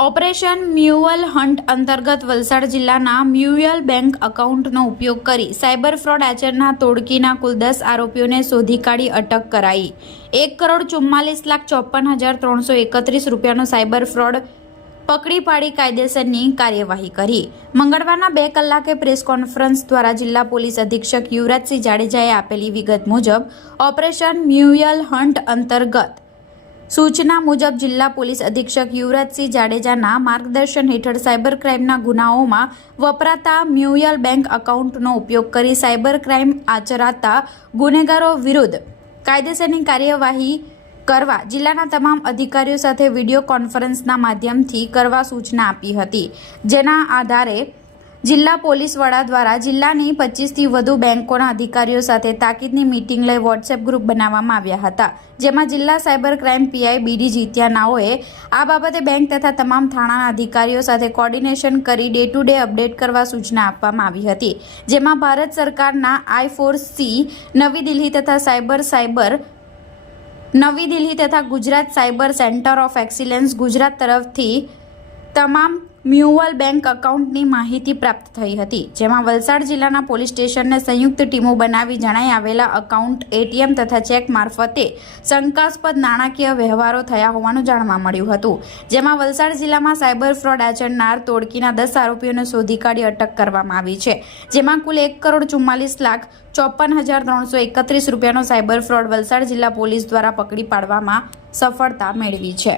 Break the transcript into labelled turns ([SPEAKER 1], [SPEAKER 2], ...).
[SPEAKER 1] Operation mule hunt અંતર્ગત વલસાડ જિલ્લાના mule bank એકાઉન્ટનો ઉપયોગ કરી સાયબર ફ્રોડ આચરના તોડકીના કુલ દસ આરોપીઓને શોધી કાઢી અટક કરાઈ. એક કરોડ ચુમ્માલીસ લાખ ચોપન હજાર ત્રણસો એકત્રીસ રૂપિયાનો સાયબર ફ્રોડ પકડી પાડી કાયદેસરની કાર્યવાહી કરી. મંગળવારના બે કલાકે પ્રેસ કોન્ફરન્સ દ્વારા જિલ્લા પોલીસ અધિક્ષક યુવરાજસિંહ જાડેજાએ આપેલી વિગત મુજબ ઓપરેશન મ્યુઅલ હન્ટ અંતર્ગત સૂચના મુજબ જિલ્લા પોલીસ અધિક્ષક યુવરાજસિંહ જાડેજાના માર્ગદર્શન હેઠળ સાયબર ક્રાઇમના ગુનાઓમાં વપરાતા મ્યુઅલ બેંક એકાઉન્ટનો ઉપયોગ કરી સાયબર ક્રાઇમ આચરાતા ગુનેગારો વિરુદ્ધ કાયદેસરની કાર્યવાહી કરવા જિલ્લાના તમામ અધિકારીઓ સાથે વીડિયો કોન્ફરન્સના માધ્યમથી કરવા સૂચના આપી હતી. જેના આધારે જિલ્લા પોલીસ વડા દ્વારા જિલ્લાની પચીસથી વધુ બેંકોના અધિકારીઓ સાથે તાકીદની મીટિંગ લઈ વોટ્સએપ ગ્રુપ બનાવવામાં આવ્યા હતા, જેમાં જિલ્લા સાયબર ક્રાઇમ પીઆઈ બીડી જીત્યાનાઓએ આ બાબતે બેંક તથા તમામ થાણાના અધિકારીઓ સાથે કોર્ડિનેશન કરી ડે ટુ ડે અપડેટ કરવા સૂચના આપવામાં આવી હતી, જેમાં ભારત સરકારના આઈ ફોર સી, નવી દિલ્હી તથા સાયબર સાયબર, નવી દિલ્હી તથા Gujarat cyber centre of excellence Gujarat તરફથી તમામ મ્યુઅલ બેંક એકાઉન્ટની માહિતી પ્રાપ્ત થઈ હતી, જેમાં વલસાડ જિલ્લાના પોલીસ સ્ટેશનને સંયુક્ત ટીમો બનાવી જણાઈ આવેલા એકાઉન્ટ એટીએમ તથા ચેક મારફતે શંકાસ્પદ નાણાકીય વ્યવહારો થયા હોવાનું જાણવા મળ્યું હતું, જેમાં વલસાડ જિલ્લામાં સાયબર ફ્રોડ આચરનાર તોડકીના દસ આરોપીઓને શોધી કાઢી અટક કરવામાં આવી છે, જેમાં કુલ એક કરોડ ચુમ્માલીસ લાખ ચોપન હજાર ત્રણસો એકત્રીસ રૂપિયાનો સાયબર ફ્રોડ વલસાડ જિલ્લા પોલીસ દ્વારા પકડી પાડવામાં સફળતા મેળવી છે.